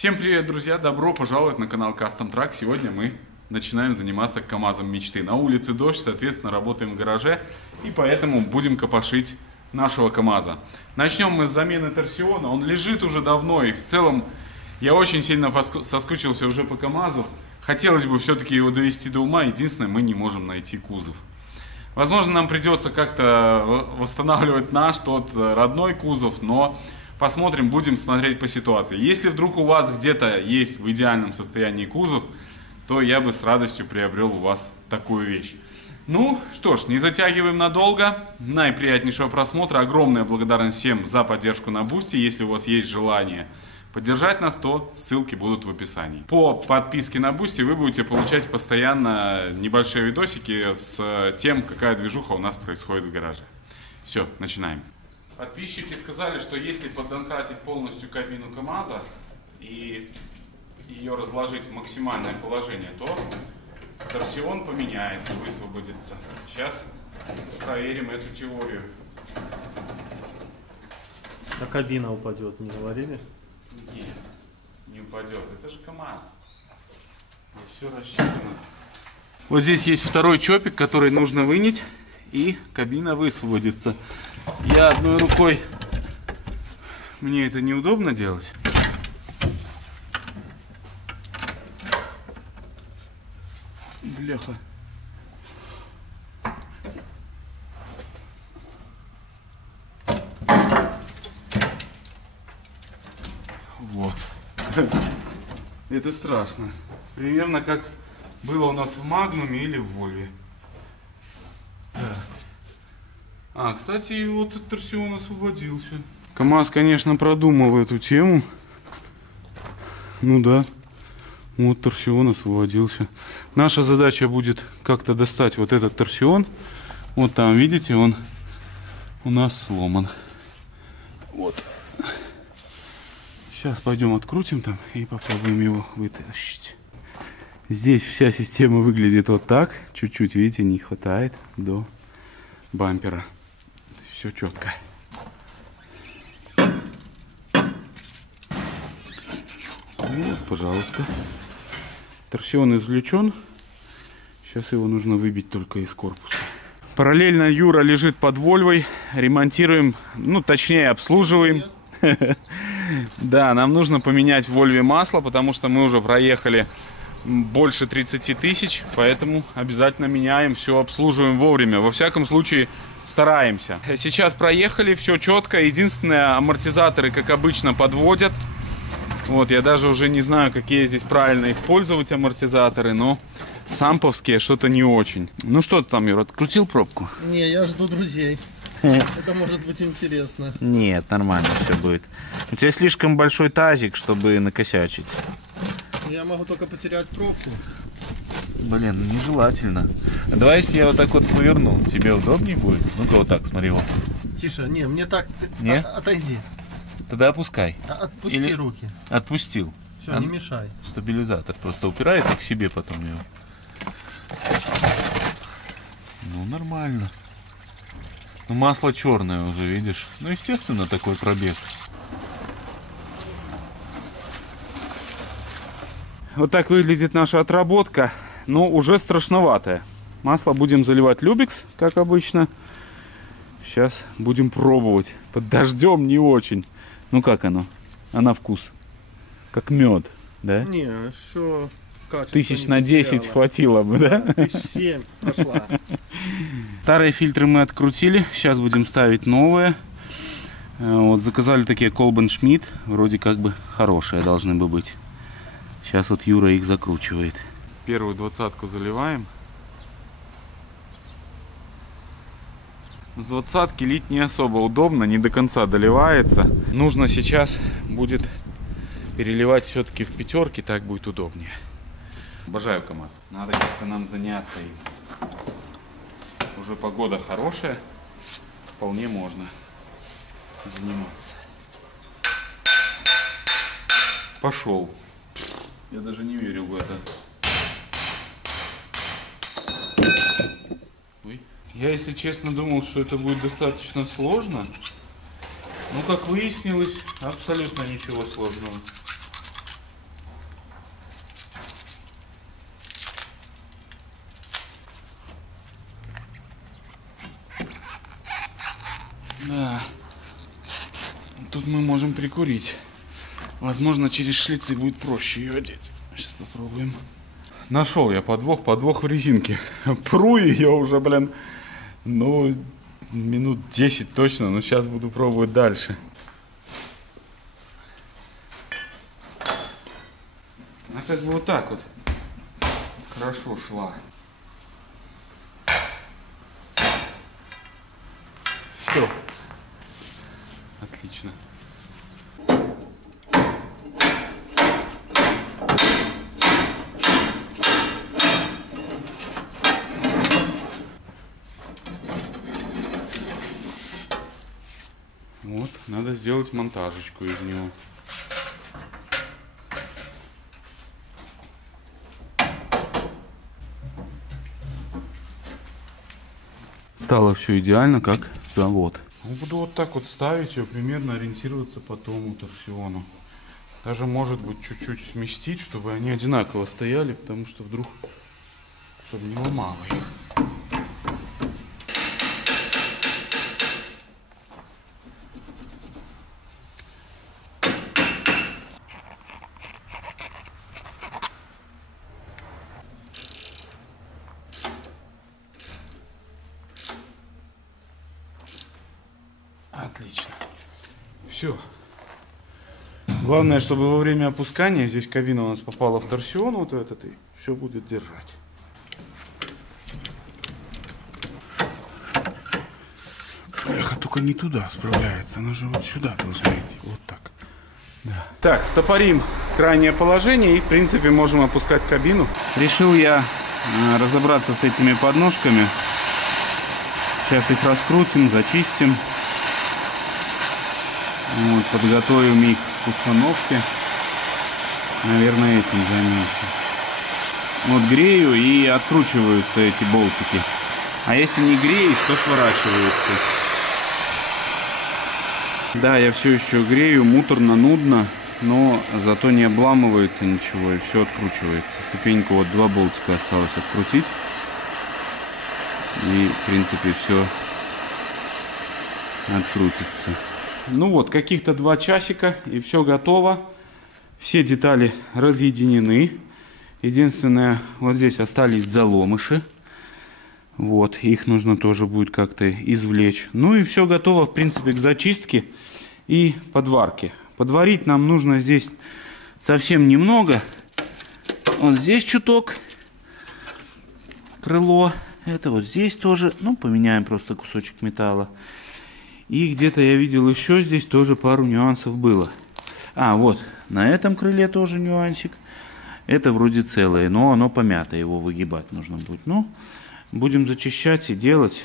Всем привет, друзья! Добро пожаловать на канал Custom Truck. Сегодня мы начинаем заниматься КАМАЗом мечты. На улице дождь, соответственно, работаем в гараже, и поэтому будем копошить нашего КАМАЗа. Начнем мы с замены торсиона. Он лежит уже давно, и в целом я очень сильно соскучился уже по КАМАЗу. Хотелось бы все-таки его довести до ума. Единственное, мы не можем найти кузов. Возможно, нам придется как-то восстанавливать наш тот родной кузов, но посмотрим, будем смотреть по ситуации. Если вдруг у вас где-то есть в идеальном состоянии кузов, то я бы с радостью приобрел у вас такую вещь. Ну что ж, не затягиваем надолго. Наиприятнейшего просмотра. Огромная благодарность всем за поддержку на Бусти. Если у вас есть желание поддержать нас, то ссылки будут в описании. По подписке на Бусти вы будете получать постоянно небольшие видосики с тем, какая движуха у нас происходит в гараже. Все, начинаем. Подписчики сказали, что если поддонкратить полностью кабину КАМАЗа и ее разложить в максимальное положение, то торсион поменяется, высвободится. Сейчас проверим эту теорию. А кабина упадет, не говорили? Нет, не упадет. Это же КАМАЗ. Все рассчитано. Вот здесь есть второй чопик, который нужно вынять, и кабина высвободится. Я одной рукой, мне это неудобно делать. Бляха. Вот. Это страшно. Примерно как было у нас в Магнуме или в Вольве. А, кстати, вот торсион освободился. КАМАЗ, конечно, продумал эту тему. Ну да. Вот торсион освободился. Наша задача будет как-то достать вот этот торсион. Вот там, видите, он у нас сломан. Вот. Сейчас пойдем открутим там и попробуем его вытащить. Здесь вся система выглядит вот так. Чуть-чуть, видите, не хватает до бампера. Все четко. Вот, пожалуйста. Торсион извлечен. Сейчас его нужно выбить только из корпуса. Параллельно Юра лежит под Вольвой. Ремонтируем, ну точнее обслуживаем. Да, нам нужно поменять в Вольве масло, потому что мы уже проехали больше 30 тысяч. Поэтому обязательно меняем, все обслуживаем вовремя. Во всяком случае, стараемся. Сейчас проехали, все четко. Единственное, амортизаторы, как обычно, подводят. Вот, я даже уже не знаю, какие здесь правильно использовать амортизаторы, но самповские что-то не очень. Ну что ты там, Юра, открутил пробку? Не, я жду друзей. Это может быть интересно. Нет, нормально все будет. У тебя слишком большой тазик, чтобы накосячить. Я могу только потерять пробку. Блин, нежелательно. А давай, если я вот так вот поверну, тебе удобнее будет? Ну-ка вот так, смотри, вот. Тише, не, мне так... Не? Отойди. Тогда опускай. Отпусти Или... руки. Отпустил. Все, не мешай. Стабилизатор просто упирается к себе потом его. Ну, нормально. Ну, масло черное уже, видишь? Ну, естественно, такой пробег. Вот так выглядит наша отработка, но уже страшноватая. Масло будем заливать Любекс, как обычно. Сейчас будем пробовать. Под дождем не очень. Ну как оно? А на вкус? Как мед, да? Не, все качество. Тысяч на 10 хватило бы, да? 1007 прошла. Старые фильтры мы открутили. Сейчас будем ставить новые. Вот заказали такие Колбан Шмидт. Вроде как бы хорошие должны бы быть. Сейчас вот Юра их закручивает. Первую 20-ку заливаем. С 20-ки лить не особо удобно, не до конца доливается. Нужно сейчас будет переливать все-таки в пятерки, так будет удобнее. Обожаю КАМАЗ. Надо как-то нам заняться им. Уже погода хорошая, вполне можно заниматься. Пошел. Я даже не верю в это. Ой. Я, если честно, думал, что это будет достаточно сложно. Но, как выяснилось, абсолютно ничего сложного. можем прикурить. Возможно, через шлицы будет проще ее одеть. Сейчас попробуем. Нашел я подвох в резинке. Пру ее уже, блин, ну, минут 10 точно, но сейчас буду пробовать дальше. Она как бы вот так вот хорошо шла. Все. Отлично. Вот, надо сделать монтажечку из него. Стало все идеально, как завод. Буду вот так вот ставить ее, примерно ориентироваться по тому торсиону. Даже может быть чуть-чуть сместить, чтобы они одинаково стояли, потому что вдруг, чтобы не ломало их. Отлично. Все. Главное, чтобы во время опускания здесь кабина у нас попала в торсион вот этот, и все будет держать. Эх, только не туда справляется. Она же вот сюда должна идти. Вот так. Да. Так, стопорим крайнее положение и, в принципе, можем опускать кабину. Решил я разобраться с этими подножками. Сейчас их раскрутим, зачистим. Вот, подготовим их к установке. Наверное, этим займемся. Вот грею, и откручиваются эти болтики. А если не греешь, то сворачиваются. Да, я все еще грею, муторно, нудно, но зато не обламывается ничего, и все откручивается. Ступеньку, вот 2 болтика осталось открутить. И, в принципе, все открутится. Ну вот, каких-то 2 часика, и все готово. Все детали разъединены. Единственное, вот здесь остались заломыши. Вот, их нужно тоже будет как-то извлечь. Ну и все готово, в принципе, к зачистке и подварке. Подварить нам нужно здесь совсем немного. Вот здесь чуток. Крыло. Это вот здесь тоже. Ну, поменяем просто кусочек металла. И где-то я видел еще здесь тоже пару нюансов было. А, вот, на этом крыле тоже нюансик. Это вроде целое, но оно помято, его выгибать нужно будет. Ну, будем зачищать и делать.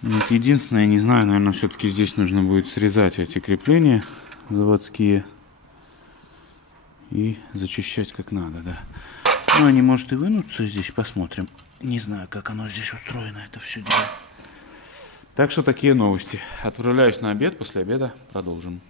Вот единственное, не знаю, наверное, все-таки здесь нужно будет срезать эти крепления заводские. И зачищать как надо, да. Ну, они, может, и вынутся здесь, посмотрим. Не знаю, как оно здесь устроено, это все дело. Так что такие новости. Отправляюсь на обед, после обеда продолжим.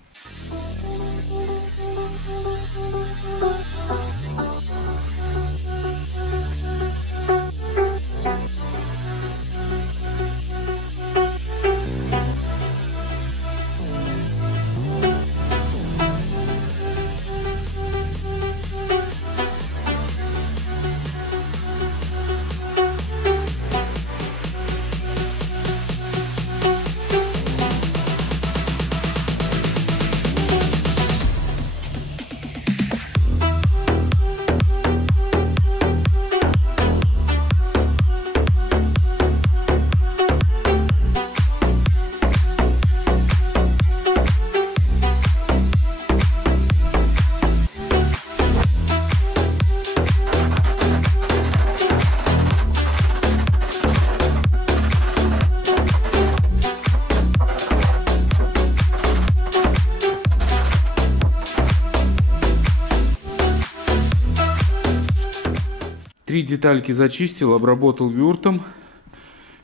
Три детальки зачистил, обработал вюртом.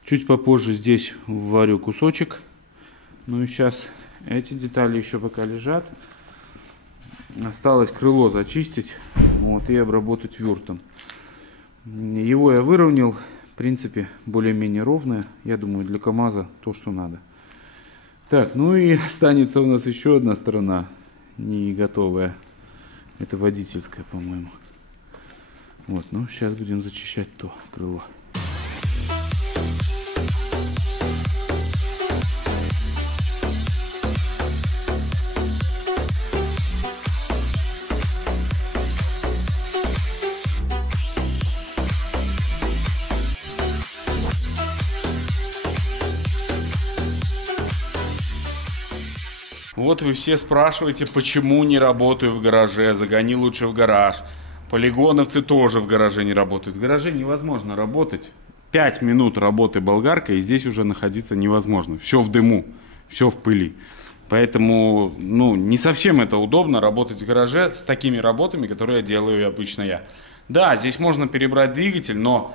Чуть попозже здесь варю кусочек. Ну и сейчас эти детали еще пока лежат. Осталось крыло зачистить, вот, и обработать вюртом. Его я выровнял. В принципе, более-менее ровное. Я думаю, для КамАЗа то, что надо. Так, ну и останется у нас еще одна сторона не готовая. Это водительская, по-моему. Вот, ну сейчас будем зачищать то крыло. Вот вы все спрашиваете, почему не работаю в гараже, загони лучше в гараж. Полигоновцы тоже в гараже не работают. В гараже невозможно работать. 5 минут работы болгаркой, и здесь уже находиться невозможно. Все в дыму, все в пыли. Поэтому, ну, не совсем это удобно работать в гараже с такими работами, которые делаю обычно я. Да, здесь можно перебрать двигатель, но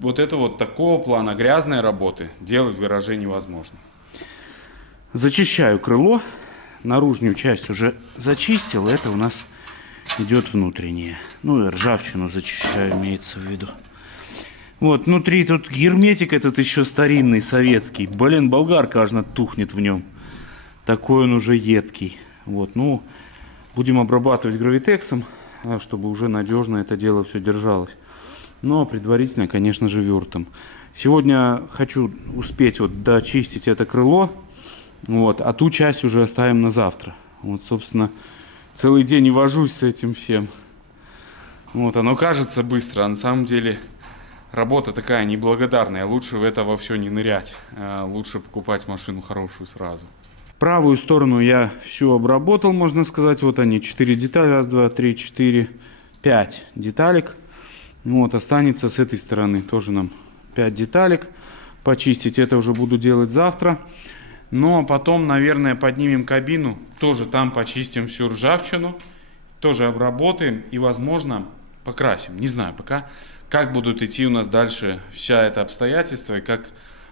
вот это вот такого плана грязные работы делать в гараже невозможно. Зачищаю крыло. Наружную часть уже зачистил. Это у нас идет внутреннее. Ну и ржавчину зачищаю, имеется в виду. Вот, внутри тут герметик этот еще старинный, советский. Блин, болгарка аж тухнет в нем. Такой он уже едкий. Вот, ну, будем обрабатывать гравитексом, чтобы уже надежно это дело все держалось. Но предварительно, конечно же, вюртом. Сегодня хочу успеть вот дочистить это крыло. Вот, а ту часть уже оставим на завтра. Вот, собственно, целый день и вожусь с этим всем. Вот, оно кажется быстро, а на самом деле работа такая неблагодарная. Лучше в это во все не нырять. Лучше покупать машину хорошую сразу. Правую сторону я всю обработал, можно сказать. Вот они, 4 детали. 1, 2, 3, 4, 5 деталек. Вот, останется с этой стороны тоже нам 5 деталек почистить. Это уже буду делать завтра. Но потом, наверное, поднимем кабину, тоже там почистим всю ржавчину, тоже обработаем и, возможно, покрасим. Не знаю пока, как будут идти у нас дальше вся это обстоятельство и как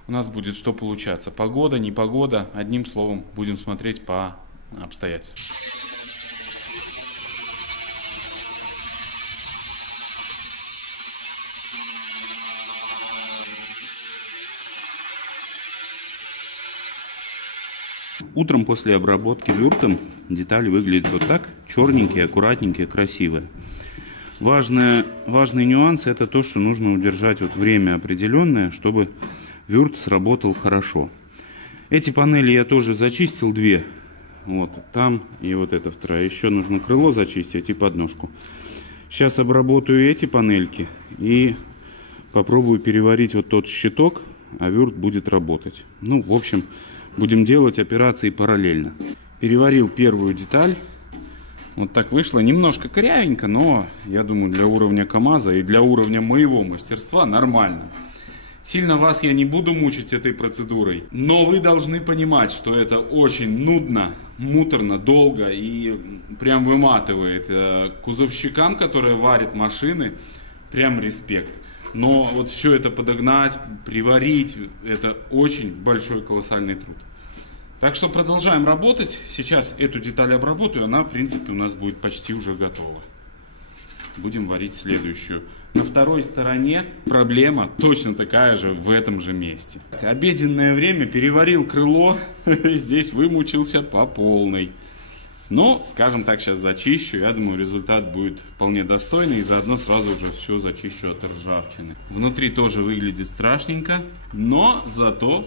у нас будет что получаться. Погода, непогода, одним словом, будем смотреть по обстоятельствам. Утром после обработки вюртом детали выглядят вот так. Черненькие, аккуратненькие, красивые. Важный нюанс — это то, что нужно удержать вот время определенное, чтобы вюрт сработал хорошо. Эти панели я тоже зачистил, 2. Вот там и вот эта вторая. Еще нужно крыло зачистить и подножку. Сейчас обработаю эти панельки и попробую переварить вот тот щиток, а вюрт будет работать. Ну, в общем, будем делать операции параллельно. Переварил первую деталь. Вот так вышло. Немножко корявенько, но я думаю, для уровня КамАЗа и для уровня моего мастерства нормально. Сильно вас я не буду мучить этой процедурой, но вы должны понимать, что это очень нудно, муторно, долго и прям выматывает. Кузовщикам, которые варят машины, прям респект. Но вот все это подогнать, приварить, это очень большой колоссальный труд. Так что продолжаем работать. Сейчас эту деталь обработаю, она, в принципе, у нас будет почти уже готова. Будем варить следующую. На второй стороне проблема точно такая же в этом же месте. Обеденное время, переварил крыло, здесь вымучился по полной. Но, скажем так, сейчас зачищу. Я думаю, результат будет вполне достойный. И заодно сразу же все зачищу от ржавчины. Внутри тоже выглядит страшненько, но зато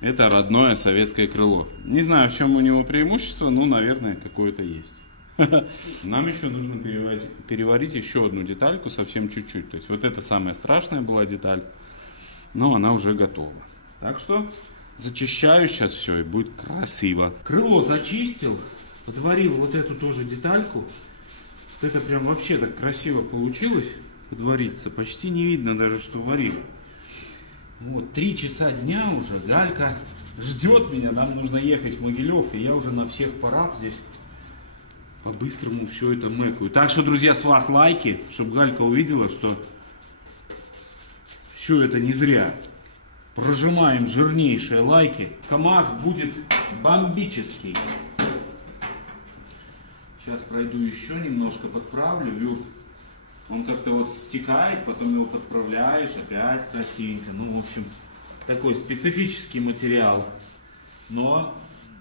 это родное советское крыло. Не знаю, в чем у него преимущество, но, наверное, какое-то есть. Нам еще нужно переварить еще одну детальку, совсем чуть-чуть. То есть вот это самая страшная была деталь, но она уже готова. Так что зачищаю сейчас все, и будет красиво. Крыло зачистил, подварил вот эту тоже детальку. Вот это прям вообще так красиво получилось подвариться. Почти не видно даже, что варил. Вот, 3 часа дня уже, Галька ждет меня, нам нужно ехать в Могилев, и я уже на всех парах здесь по-быстрому все это мэкаю. Так что, друзья, с вас лайки, чтобы Галька увидела, что все это не зря. Прожимаем жирнейшие лайки. КамАЗ будет бомбический. Сейчас пройду еще немножко, подправлю вюрт. Он как-то вот стекает, потом его подправляешь, опять красивенько. Ну, в общем, такой специфический материал. но,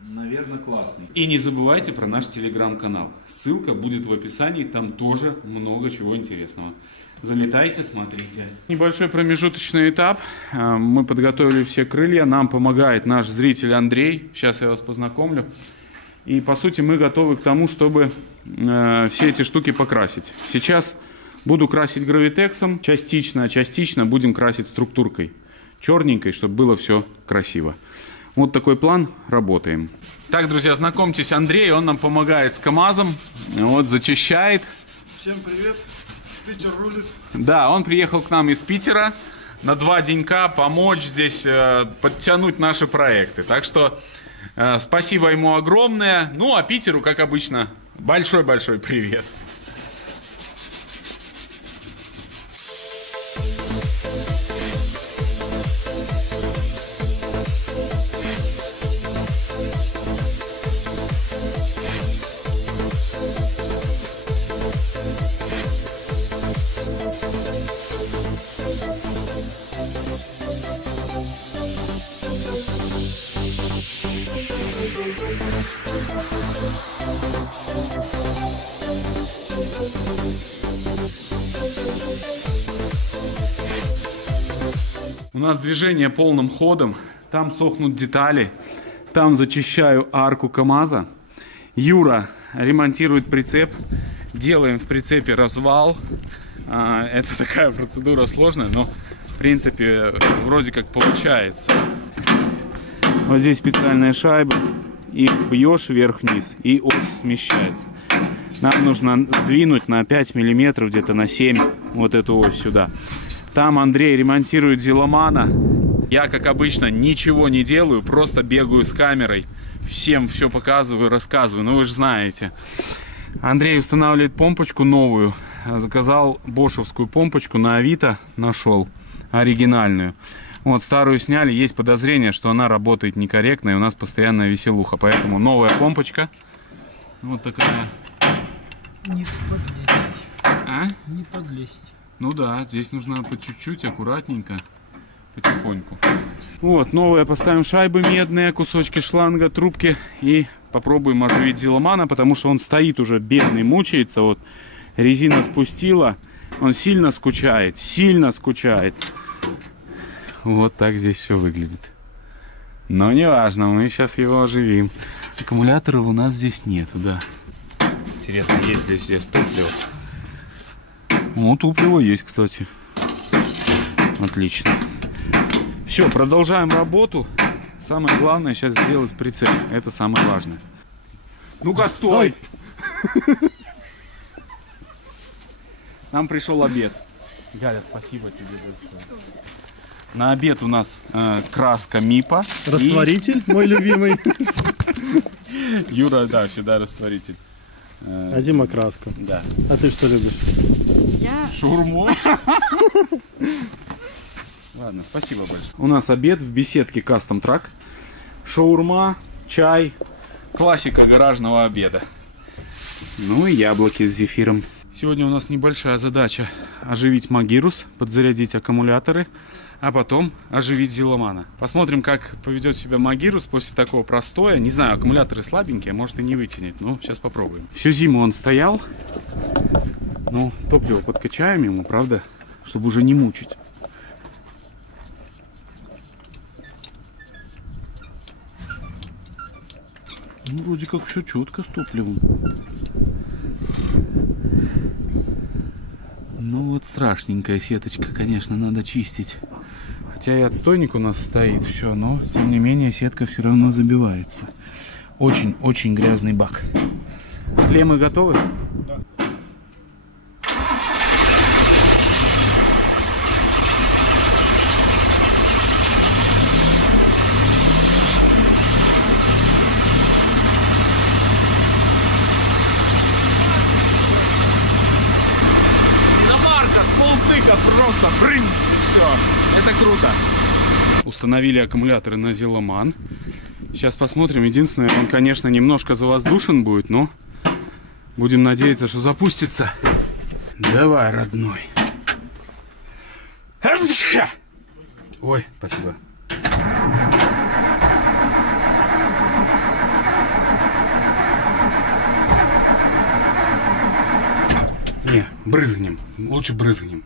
наверное, классный. И не забывайте про наш телеграм-канал. Ссылка будет в описании, там тоже много чего интересного. Залетайте, смотрите. Небольшой промежуточный этап. Мы подготовили все крылья. Нам помогает наш зритель Андрей. Сейчас я вас познакомлю. И по сути мы готовы к тому, чтобы все эти штуки покрасить. Сейчас буду красить гравитексом частично, а частично будем красить структуркой. Черненькой, чтобы было все красиво. Вот такой план, работаем. Так, друзья, знакомьтесь, Андрей, он нам помогает с КамАЗом. Вот, зачищает. Всем привет. Питер рулит. Да, он приехал к нам из Питера на 2 денька помочь здесь подтянуть наши проекты. Так что спасибо ему огромное. Ну, а Питеру, как обычно, большой-большой привет. У нас движение полным ходом. Там сохнут детали. Там зачищаю арку КамАЗа. Юра ремонтирует прицеп. Делаем в прицепе развал. Это такая процедура сложная, но в принципе вроде как получается. Вот здесь специальная шайба. И бьешь вверх-вниз, и ось смещается. Нам нужно сдвинуть на 5 миллиметров, где-то на 7, вот эту ось сюда. Там Андрей ремонтирует Зиломана. Я, как обычно, ничего не делаю, просто бегаю с камерой. Всем все показываю, рассказываю, ну вы же знаете. Андрей устанавливает помпочку новую. Заказал бошевскую помпочку на Авито, нашел оригинальную. Вот, старую сняли, есть подозрение, что она работает некорректно, и у нас постоянная веселуха. Поэтому новая помпочка. Вот такая. Не подлезть. А? Не подлезть. Ну да, здесь нужно по чуть-чуть, аккуратненько, потихоньку. Вот, новые поставим шайбы медные, кусочки шланга, трубки. И попробуем оживить Зиломана, потому что он стоит уже, бедный, мучается. Вот, резина спустила, он сильно скучает, сильно скучает. Вот так здесь все выглядит. Но не важно, мы сейчас его оживим. Аккумуляторов у нас здесь нету, да. Интересно, есть ли здесь топливо? Ну, топливо есть, кстати. Отлично. Все, продолжаем работу. Самое главное сейчас сделать прицеп. Это самое важное. Ну-ка, стой! Нам пришел обед. Галя, спасибо тебе большое. На обед у нас краска МИПа. Растворитель, мой любимый. Юра, да, всегда растворитель. А Дима краска. Да. А ты что любишь? Я... Шаурму. Ладно, спасибо большое. У нас обед в беседке Custom Truck. Шаурма, чай. Классика гаражного обеда. Ну и яблоки с зефиром. Сегодня у нас небольшая задача оживить Магирус, подзарядить аккумуляторы, а потом оживить Зиломана. Посмотрим, как поведет себя Магирус после такого простоя. Не знаю, аккумуляторы слабенькие, может и не вытянет. Ну, сейчас попробуем. Всю зиму он стоял. Ну, топливо подкачаем ему, правда, чтобы уже не мучить. Ну, вроде как все четко с топливом. Ну вот страшненькая сеточка, конечно, надо чистить. Хотя и отстойник у нас стоит, все, но тем не менее сетка все равно забивается. Очень-очень грязный бак. Клеммы готовы? Да. Полтыка просто брынь, все, это круто. Установили аккумуляторы на Зиломан. Сейчас посмотрим. Единственное, он, конечно, немножко завоздушен будет, но будем надеяться, что запустится. Давай, родной. Ой, спасибо. Не, брызгнем. Лучше брызгнем.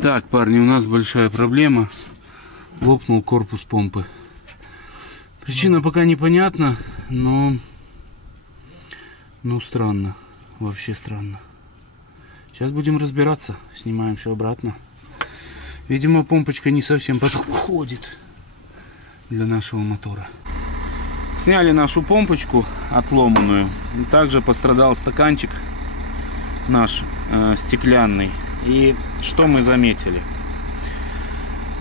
Так, парни, у нас большая проблема. Лопнул корпус помпы. Причина пока непонятна, но странно. Вообще странно. Сейчас будем разбираться. Снимаем все обратно. Видимо, помпочка не совсем подходит для нашего мотора. Сняли нашу помпочку отломанную. Также пострадал стаканчик наш стеклянный. И что мы заметили?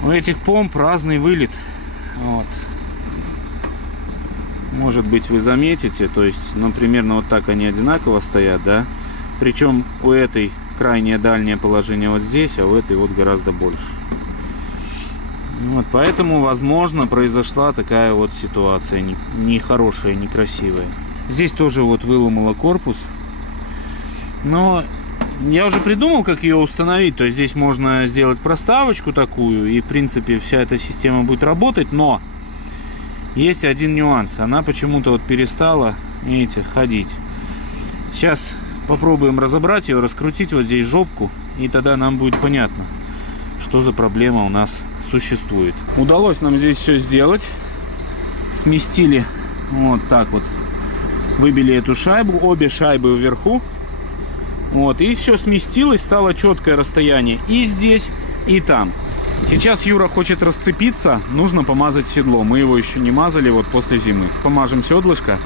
У этих помп разный вылет. Вот. Может быть, вы заметите, то есть, ну, примерно вот так они одинаково стоят, да? Причем у этой крайнее дальнее положение вот здесь, а у этой вот гораздо больше. Вот, поэтому, возможно, произошла такая вот ситуация, нехорошая, некрасивая. Здесь тоже вот выломала корпус, но я уже придумал, как ее установить. То есть здесь можно сделать проставочку такую, и в принципе вся эта система будет работать. Но есть один нюанс. Она почему-то вот перестала, видите, ходить. Сейчас попробуем разобрать ее, раскрутить вот здесь жопку, и тогда нам будет понятно, что за проблема у нас существует. Удалось нам здесь все сделать. Сместили вот так вот, выбили эту шайбу, обе шайбы вверху. Вот, и все сместилось, стало четкое расстояние и здесь, и там. Сейчас Юра хочет расцепиться, нужно помазать седло. Мы его еще не мазали вот после зимы. Помажем седлышко,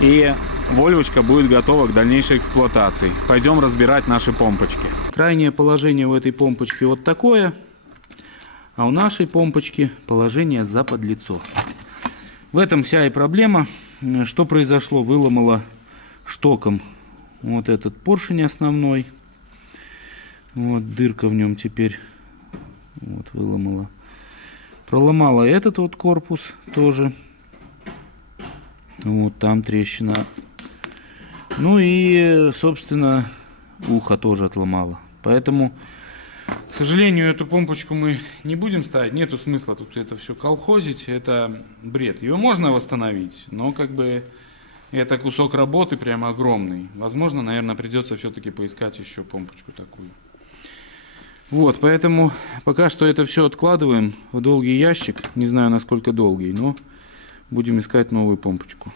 и вольвочка будет готова к дальнейшей эксплуатации. Пойдем разбирать наши помпочки. Крайнее положение у этой помпочки вот такое, а у нашей помпочки положение заподлицо. В этом вся и проблема. Что произошло? Выломала штоком вот этот поршень основной. Вот дырка в нем теперь. Вот выломала. Проломала этот вот корпус тоже. Вот там трещина. Ну и, собственно, ухо тоже отломала. Поэтому, к сожалению, эту помпочку мы не будем ставить. Нету смысла тут это все колхозить. Это бред. Ее можно восстановить, но как бы это кусок работы прям огромный. Возможно, наверное, придется все-таки поискать еще помпочку такую. Вот, поэтому пока что это все откладываем в долгий ящик. Не знаю, насколько долгий, но будем искать новую помпочку.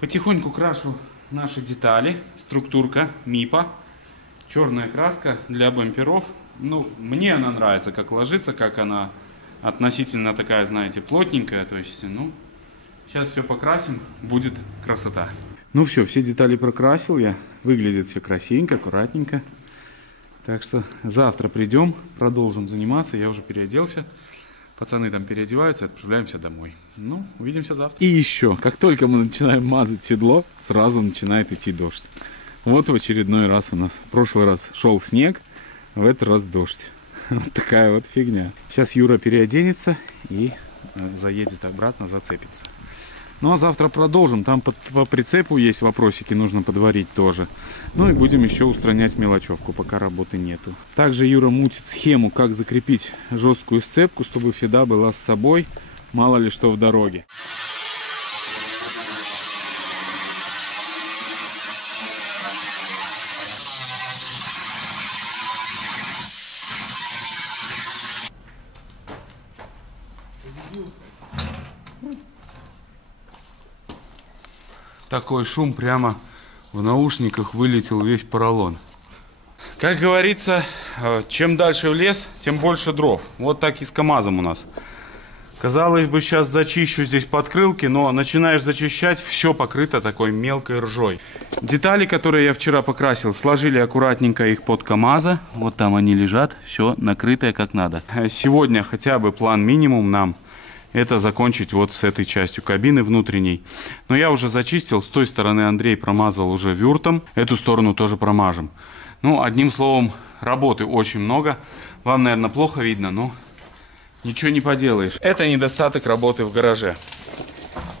Потихоньку крашу наши детали. Структурка МИПа. Черная краска для бамперов. Ну, мне она нравится, как ложится, как она относительно такая, знаете, плотненькая. То есть, ну, сейчас все покрасим, будет красота. Ну все детали прокрасил я. Выглядит все красивенько, аккуратненько. Так что завтра придем, продолжим заниматься. Я уже переоделся. Пацаны там переодеваются, отправляемся домой. Ну, увидимся завтра. И еще, как только мы начинаем мазать седло, сразу начинает идти дождь. Вот в очередной раз у нас. В прошлый раз шел снег, а в этот раз дождь. Вот такая вот фигня. Сейчас Юра переоденется и заедет обратно, зацепится. Ну а завтра продолжим. Там по прицепу есть вопросики, нужно подварить тоже. Ну и будем еще устранять мелочевку, пока работы нету. Также Юра мутит схему, как закрепить жесткую сцепку, чтобы всегда была с собой, мало ли что в дороге. Такой шум, прямо в наушниках вылетел весь поролон. Как говорится, чем дальше в лес, тем больше дров. Вот так и с КамАЗом у нас. Казалось бы, сейчас зачищу здесь подкрылки, но начинаешь зачищать, все покрыто такой мелкой ржой. Детали, которые я вчера покрасил, сложили аккуратненько их под КамАЗа. Вот там они лежат, все накрытое как надо. Сегодня хотя бы план минимум нам это закончить вот с этой частью кабины внутренней. Но я уже зачистил, с той стороны Андрей промазал уже вюртом, эту сторону тоже промажем. Ну, одним словом, работы очень много. Вам, наверное, плохо видно, но ничего не поделаешь. Это недостаток работы в гараже.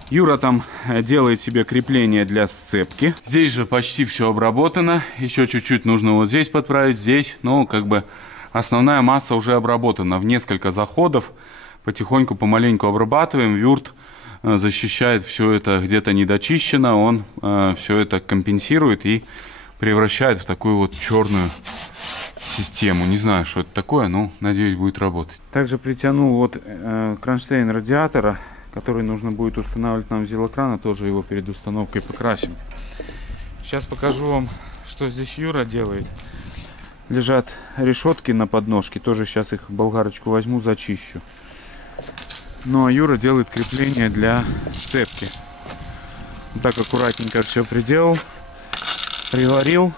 Юра там делает себе крепление для сцепки. Здесь же почти все обработано. Еще чуть-чуть нужно вот здесь подправить, здесь. Но как бы основная масса уже обработана в несколько заходов. Потихоньку, помаленьку обрабатываем. Вюрт защищает все это, где-то недочищено. Он все это компенсирует и превращает в такую вот черную систему. Не знаю, что это такое, но надеюсь, будет работать. Также притянул вот кронштейн радиатора, который нужно будет устанавливать нам в зилокрана. Тоже его перед установкой покрасим. Сейчас покажу вам, что здесь Юра делает. Лежат решетки на подножке. Тоже сейчас их болгарочку возьму, зачищу. Ну а Юра делает крепление для сцепки. Вот так аккуратненько все приделал. Приварил.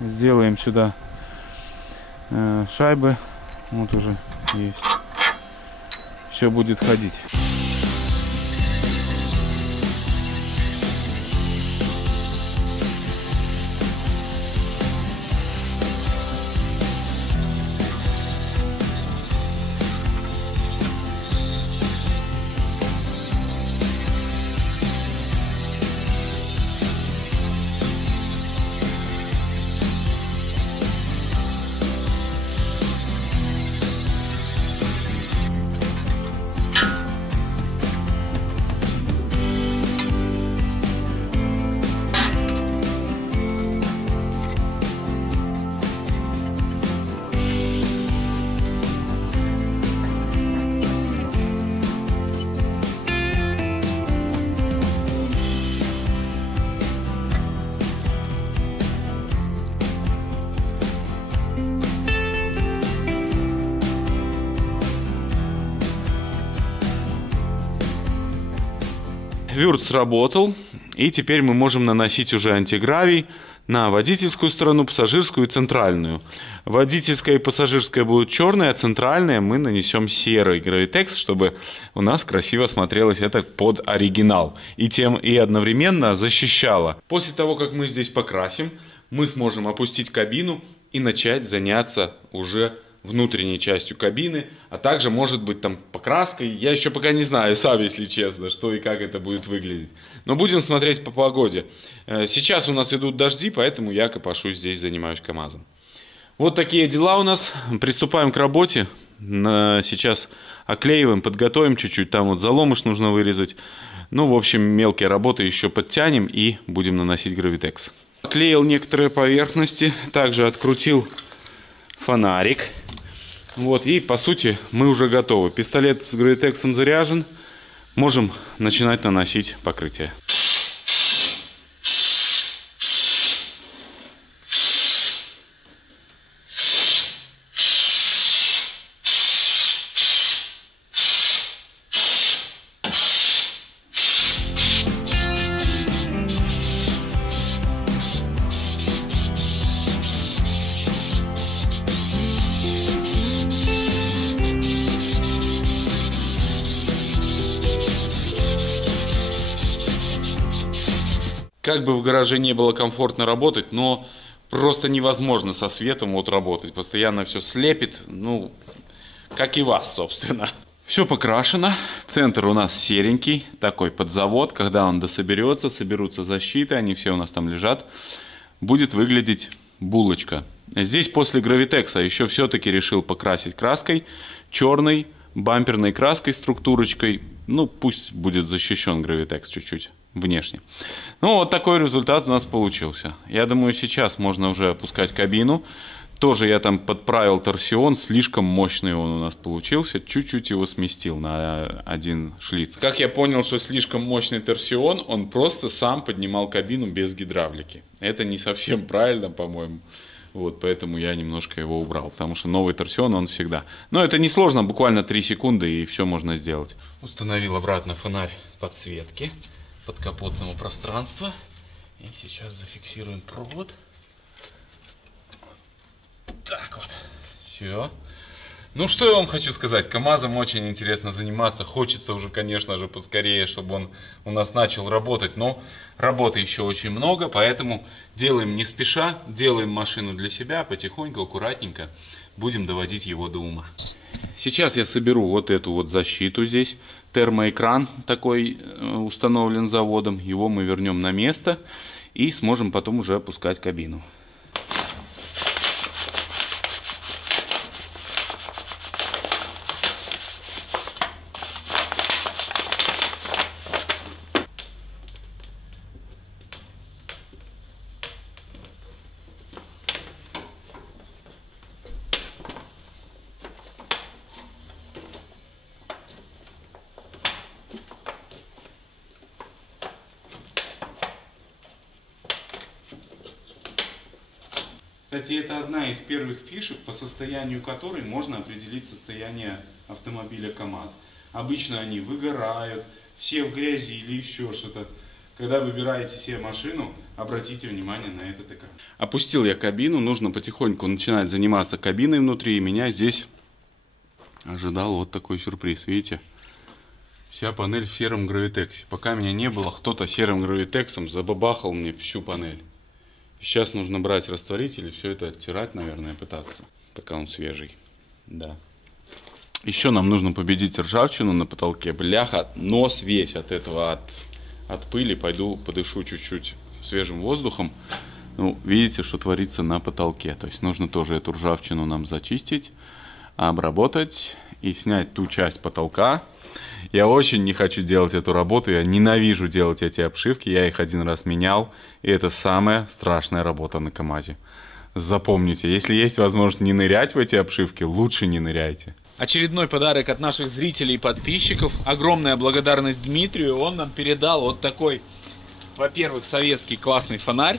Сделаем сюда шайбы. Вот уже есть. Все будет ходить. Вюрт сработал, и теперь мы можем наносить уже антигравий на водительскую сторону, пассажирскую и центральную. Водительская и пассажирская будут черные, а центральная мы нанесем серый гравитекс, чтобы у нас красиво смотрелось это под оригинал. И тем и одновременно защищало. После того, как мы здесь покрасим, мы сможем опустить кабину и начать заняться уже внутренней частью кабины, а также, может быть, там покраской. Я еще пока не знаю сам, если честно, что и как это будет выглядеть. Но будем смотреть по погоде. Сейчас у нас идут дожди, поэтому я копошусь здесь, занимаюсь КамАЗом. Вот такие дела у нас. Приступаем к работе. Сейчас оклеиваем, подготовим чуть-чуть. Там вот заломыш нужно вырезать. Ну, в общем, мелкие работы еще подтянем и будем наносить гравитекс. Оклеил некоторые поверхности. Также открутил фонарик. Вот, и по сути мы уже готовы. Пистолет с гравитексом заряжен. Можем начинать наносить покрытие. Как бы в гараже не было комфортно работать, но просто невозможно со светом вот работать. Постоянно все слепит, ну, как и вас, собственно. Все покрашено. Центр у нас серенький, такой под завод. Когда он дособерется, соберутся защиты, они все у нас там лежат. Будет выглядеть булочка. Здесь после гравитекса еще все-таки решил покрасить краской. Черной, бамперной краской, структурочкой. Ну, пусть будет защищен гравитекс чуть-чуть внешне. Ну, вот такой результат у нас получился. Я думаю, сейчас можно уже опускать кабину. Тоже я там подправил торсион, слишком мощный он у нас получился. Чуть-чуть его сместил на один шлиц. Как я понял, что слишком мощный торсион, он просто сам поднимал кабину без гидравлики. Это не совсем правильно, по-моему. Вот, поэтому я немножко его убрал, потому что новый торсион, он всегда. Но это несложно, буквально 3 секунды, и все можно сделать. Установил обратно фонарь подсветки подкапотного пространства. И сейчас зафиксируем провод. Так вот, все. Ну, что я вам хочу сказать, КамАЗом очень интересно заниматься, хочется уже, конечно же, поскорее, чтобы он у нас начал работать, но работы еще очень много, поэтому делаем не спеша, делаем машину для себя, потихоньку, аккуратненько, будем доводить его до ума. Сейчас я соберу вот эту вот защиту здесь, термоэкран такой установлен заводом, его мы вернем на место и сможем потом уже опускать кабину. Кстати, это одна из первых фишек, по состоянию которой можно определить состояние автомобиля КамАЗ. Обычно они выгорают, все в грязи или еще что-то. Когда выбираете себе машину, обратите внимание на этот экран. Опустил я кабину, нужно потихоньку начинать заниматься кабиной внутри. И меня здесь ожидал вот такой сюрприз, видите? Вся панель в сером гравитексе. Пока меня не было, кто-то серым гравитексом забабахал мне всю панель. Сейчас нужно брать растворитель и все это оттирать, наверное, пытаться, пока он свежий. Да. Еще нам нужно победить ржавчину на потолке. Бляха, нос весь от этого, от пыли. Пойду подышу чуть-чуть свежим воздухом. Ну, видите, что творится на потолке. То есть нужно тоже эту ржавчину нам зачистить, обработать и снять ту часть потолка. Я очень не хочу делать эту работу, я ненавижу делать эти обшивки, я их один раз менял, и это самая страшная работа на КамАЗе. Запомните, если есть возможность не нырять в эти обшивки, лучше не ныряйте. Очередной подарок от наших зрителей и подписчиков. Огромная благодарность Дмитрию, он нам передал вот такой, во-первых, советский классный фонарь,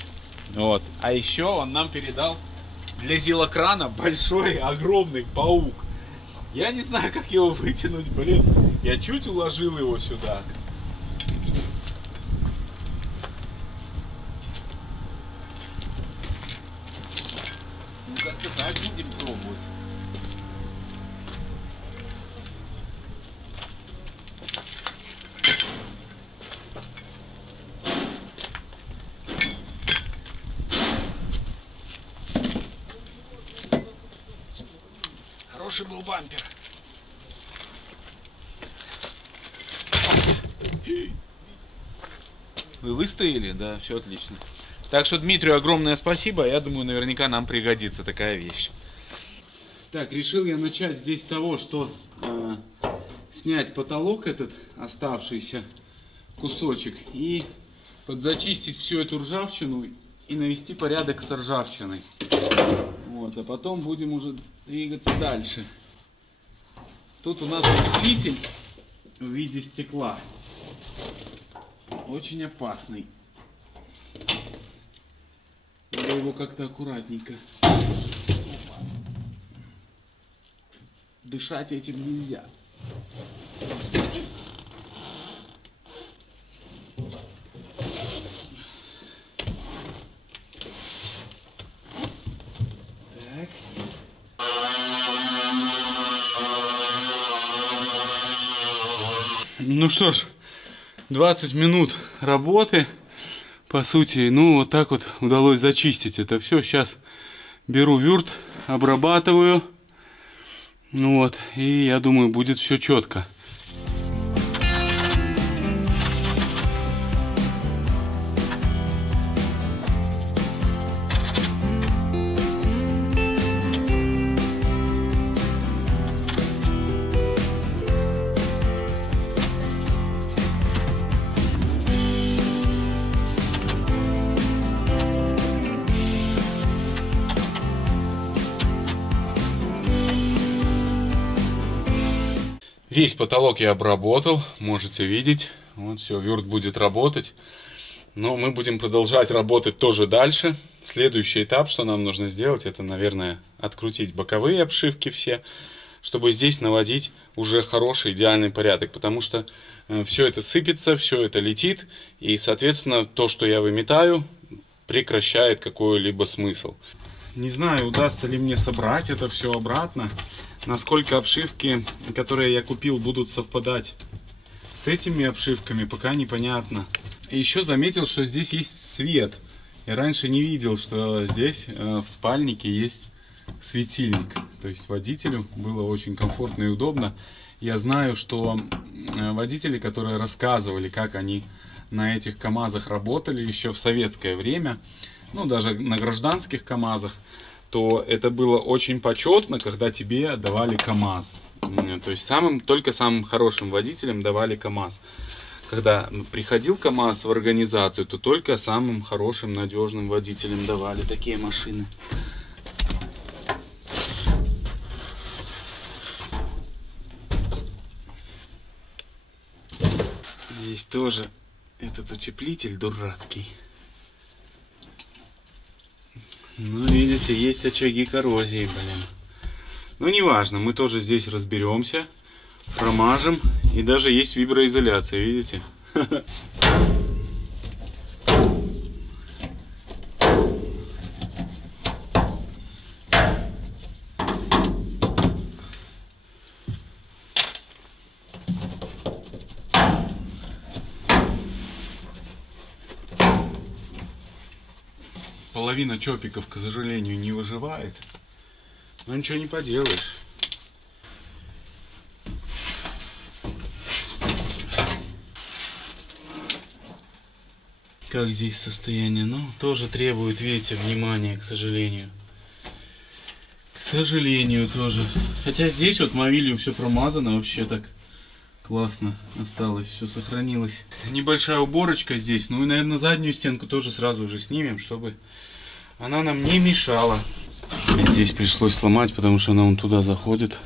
вот, а еще он нам передал для зилокрана большой, огромный паук. Я не знаю, как его вытянуть, блин. Я чуть уложил его сюда. Ну, как-то так будем пробовать. Хороший был бампер. Вы выстояли? Да, все отлично. Так что Дмитрию огромное спасибо. Я думаю, наверняка нам пригодится такая вещь. Так, решил я начать здесь с того, что снять потолок этот оставшийся кусочек и подзачистить всю эту ржавчину и навести порядок с ржавчиной. Вот, а потом будем уже двигаться дальше. Тут у нас утеплитель в виде стекла. Очень опасный. Надо его как-то аккуратненько. Дышать этим нельзя. Так. Ну что ж, 20 минут работы, по сути, ну вот так вот удалось зачистить это все. Сейчас беру вюрт, обрабатываю, ну вот, и я думаю, будет все четко. Весь потолок я обработал, можете видеть. Вот все, вюрт будет работать. Но мы будем продолжать работать тоже дальше. Следующий этап, что нам нужно сделать, это, наверное, открутить боковые обшивки все, чтобы здесь наводить уже хороший идеальный порядок, потому что все это сыпется, все это летит, и, соответственно, то, что я выметаю, прекращает какой-либо смысл. Не знаю, удастся ли мне собрать это все обратно, насколько обшивки, которые я купил, будут совпадать с этими обшивками, пока непонятно. И еще заметил, что здесь есть свет. Я раньше не видел, что здесь в спальнике есть светильник. То есть водителю было очень комфортно и удобно. Я знаю, что водители, которые рассказывали, как они на этих КАМАЗах работали еще в советское время, ну даже на гражданских КАМАЗах, то это было очень почетно, когда тебе давали КАМАЗ. То есть только самым хорошим водителям давали КАМАЗ. Когда приходил КАМАЗ в организацию, то только самым хорошим, надежным водителям давали такие машины. Здесь тоже этот утеплитель дурацкий. Ну, видите, есть очаги коррозии, блин. Ну, неважно, мы тоже здесь разберемся, промажем. И даже есть виброизоляция, видите? Половина чопиков, к сожалению, не выживает. Но ничего не поделаешь. Как здесь состояние? Ну, тоже требует, видите, внимания, к сожалению. К сожалению, тоже. Хотя здесь вот мовилью все промазано, вообще так классно осталось, все сохранилось. Небольшая уборочка здесь. Ну и, наверное, заднюю стенку тоже сразу же снимем, чтобы она нам не мешала. Здесь пришлось сломать, потому что она вон туда заходит,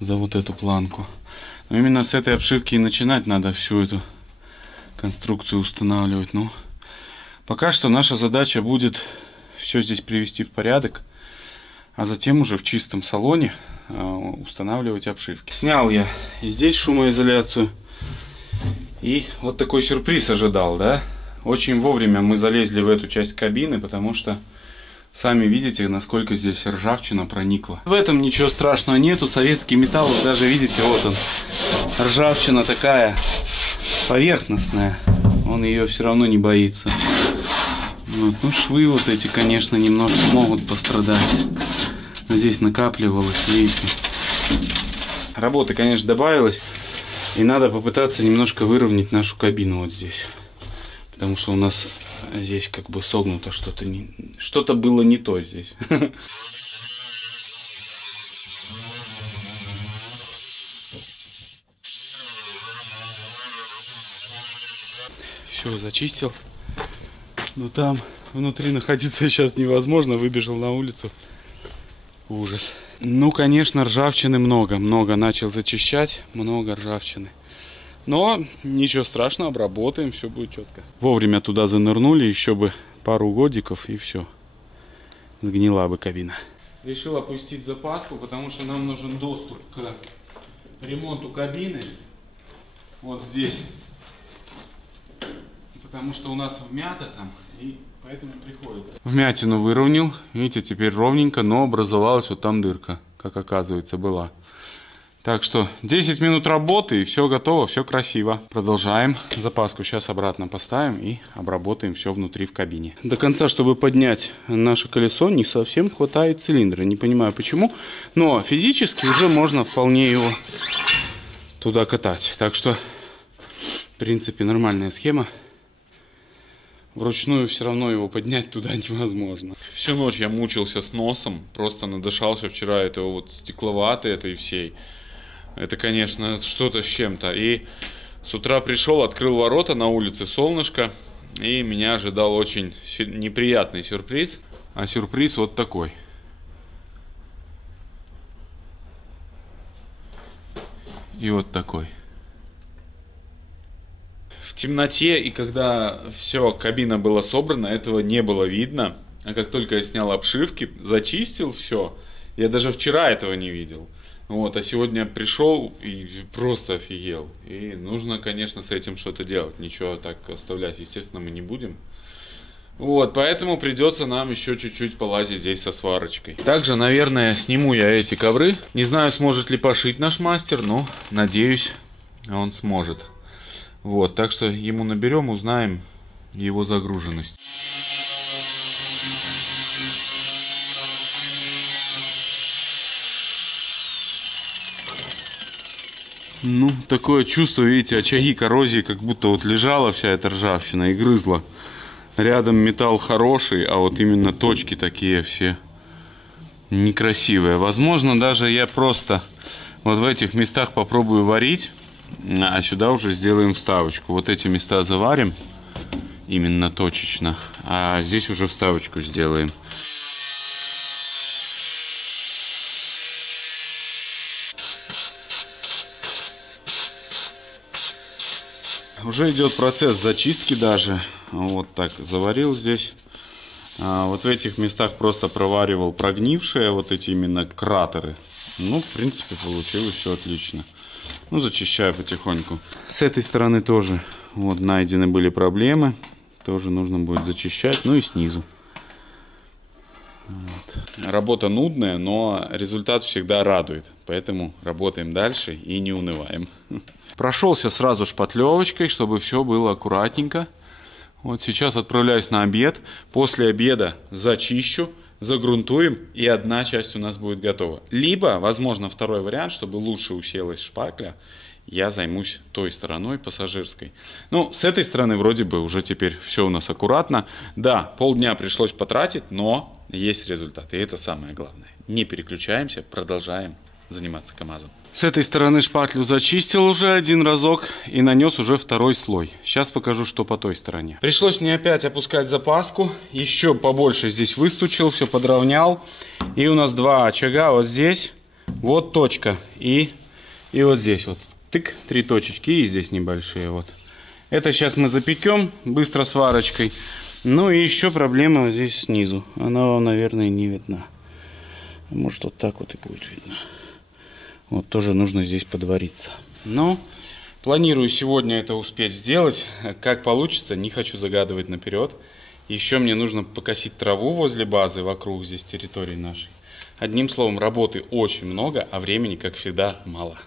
за вот эту планку. Но именно с этой обшивки и начинать надо всю эту конструкцию устанавливать. Ну, пока что наша задача будет все здесь привести в порядок, а затем уже в чистом салоне устанавливать обшивки. Снял я и здесь шумоизоляцию, и вот такой сюрприз ожидал, да? Очень вовремя мы залезли в эту часть кабины, потому что сами видите, насколько здесь ржавчина проникла. В этом ничего страшного нету. Советский металл, даже видите, вот он. Ржавчина такая поверхностная. Он ее все равно не боится. Вот. Ну, швы вот эти, конечно, немножко могут пострадать. Но здесь накапливалось, видите. Работы, конечно, добавилось. И надо попытаться немножко выровнять нашу кабину вот здесь. Потому что у нас здесь как бы согнуто что-то. Что-то было не то здесь. Все, зачистил. Но там внутри находиться сейчас невозможно. Выбежал на улицу. Ужас. Ну, конечно, ржавчины много. Много начал зачищать. Много ржавчины. Но ничего страшного, обработаем, все будет четко. Вовремя туда занырнули, еще бы пару годиков, и все. Сгнила бы кабина. Решил опустить запаску, потому что нам нужен доступ к ремонту кабины. Вот здесь. Потому что у нас вмято там, и поэтому приходится. Вмятину выровнял. Видите, теперь ровненько, но образовалась вот там дырка, как оказывается была. Так что 10 минут работы, и все готово, все красиво. Продолжаем. Запаску сейчас обратно поставим и обработаем все внутри в кабине. До конца, чтобы поднять наше колесо, не совсем хватает цилиндра. Не понимаю почему, но физически уже можно вполне его туда катать. Так что, в принципе, нормальная схема. Вручную все равно его поднять туда невозможно. Всю ночь я мучился с носом, просто надышался вчера этого вот стекловатой этой всей. Это, конечно, что-то с чем-то. И с утра пришел, открыл ворота, на улице солнышко, и меня ожидал очень неприятный сюрприз. А сюрприз вот такой. И вот такой. В темноте, и когда все, кабина была собрана, этого не было видно. А как только я снял обшивки, зачистил все, я даже вчера этого не видел. Вот, а сегодня пришел и просто офигел. И нужно, конечно, с этим что-то делать. Ничего так оставлять, естественно, мы не будем. Вот, поэтому придется нам еще чуть-чуть полазить здесь со сварочкой. Также, наверное, сниму я эти ковры. Не знаю, сможет ли пошить наш мастер, но надеюсь, он сможет. Вот, так что ему наберем, узнаем его загруженность. Ну, такое чувство, видите, очаги коррозии, как будто вот лежала вся эта ржавчина и грызла. Рядом металл хороший, а вот именно точки такие все некрасивые. Возможно, даже я просто вот в этих местах попробую варить, а сюда уже сделаем вставочку. Вот эти места заварим именно точечно, а здесь уже вставочку сделаем. Уже идет процесс зачистки даже. Вот так заварил здесь. Вот в этих местах просто проваривал прогнившие вот эти именно кратеры. Ну, в принципе, получилось все отлично. Ну, зачищаю потихоньку. С этой стороны тоже вот найдены были проблемы. Тоже нужно будет зачищать. Ну и снизу. Вот. Работа нудная, но результат всегда радует. Поэтому работаем дальше и не унываем. Прошелся сразу шпатлевочкой, чтобы все было аккуратненько. Вот сейчас отправляюсь на обед. После обеда зачищу, загрунтуем, и одна часть у нас будет готова. Либо, возможно, второй вариант, чтобы лучше уселась шпакля, я займусь той стороной, пассажирской. Ну, с этой стороны вроде бы уже теперь все у нас аккуратно. Да, полдня пришлось потратить, но есть результат. И это самое главное. Не переключаемся, продолжаем заниматься КамАЗом. С этой стороны шпатлю зачистил уже один разок и нанес уже второй слой. Сейчас покажу, что по той стороне. Пришлось мне опять опускать запаску. Еще побольше здесь выстучил, все подровнял. И у нас два очага вот здесь. Вот точка. И вот здесь вот. Тык, 3 точечки. И здесь небольшие вот. Это сейчас мы запекем быстро сварочкой. Ну и еще проблема здесь снизу. Она вам, наверное, не видна. Может, вот так вот и будет видно. Вот тоже нужно здесь подвариться. Но планирую сегодня это успеть сделать. Как получится, не хочу загадывать наперед. Еще мне нужно покосить траву возле базы, вокруг здесь территории нашей. Одним словом, работы очень много, а времени, как всегда, мало.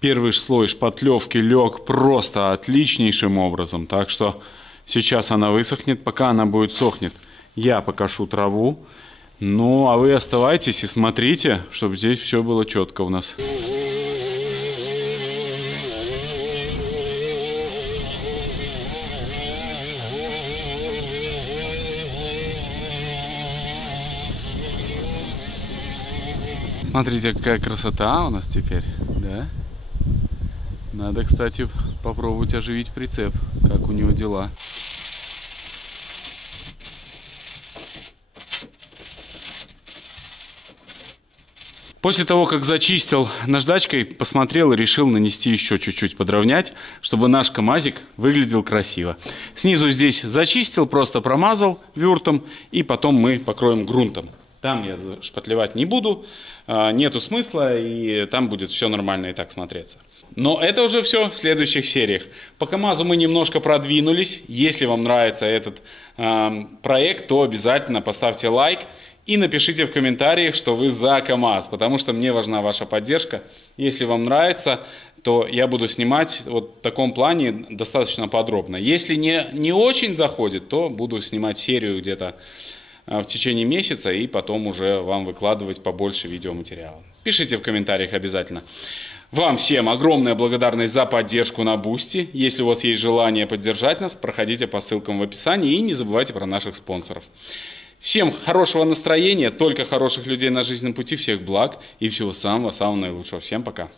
Первый слой шпатлевки лег просто отличнейшим образом. Так что сейчас она высохнет. Пока она будет сохнет, я покошу траву. Ну, а вы оставайтесь и смотрите, чтобы здесь все было четко у нас. Смотрите, какая красота у нас теперь, да? Надо, кстати, попробовать оживить прицеп, как у него дела. После того, как зачистил наждачкой, посмотрел и решил нанести еще чуть-чуть, подровнять, чтобы наш КамАЗик выглядел красиво. Снизу здесь зачистил, просто промазал вюртом, и потом мы покроем грунтом. Там я шпатлевать не буду, нету смысла, и там будет все нормально и так смотреться. Но это уже все в следующих сериях. По КамАЗу мы немножко продвинулись. Если вам нравится этот проект, то обязательно поставьте лайк и напишите в комментариях, что вы за КамАЗ, потому что мне важна ваша поддержка. Если вам нравится, то я буду снимать вот в таком плане достаточно подробно. Если не очень заходит, то буду снимать серию где-то в течение месяца и потом уже вам выкладывать побольше видеоматериала. Пишите в комментариях обязательно. Вам всем огромная благодарность за поддержку на Boosty. Если у вас есть желание поддержать нас, проходите по ссылкам в описании и не забывайте про наших спонсоров. Всем хорошего настроения, только хороших людей на жизненном пути, всех благ и всего самого-самого наилучшего. Всем пока!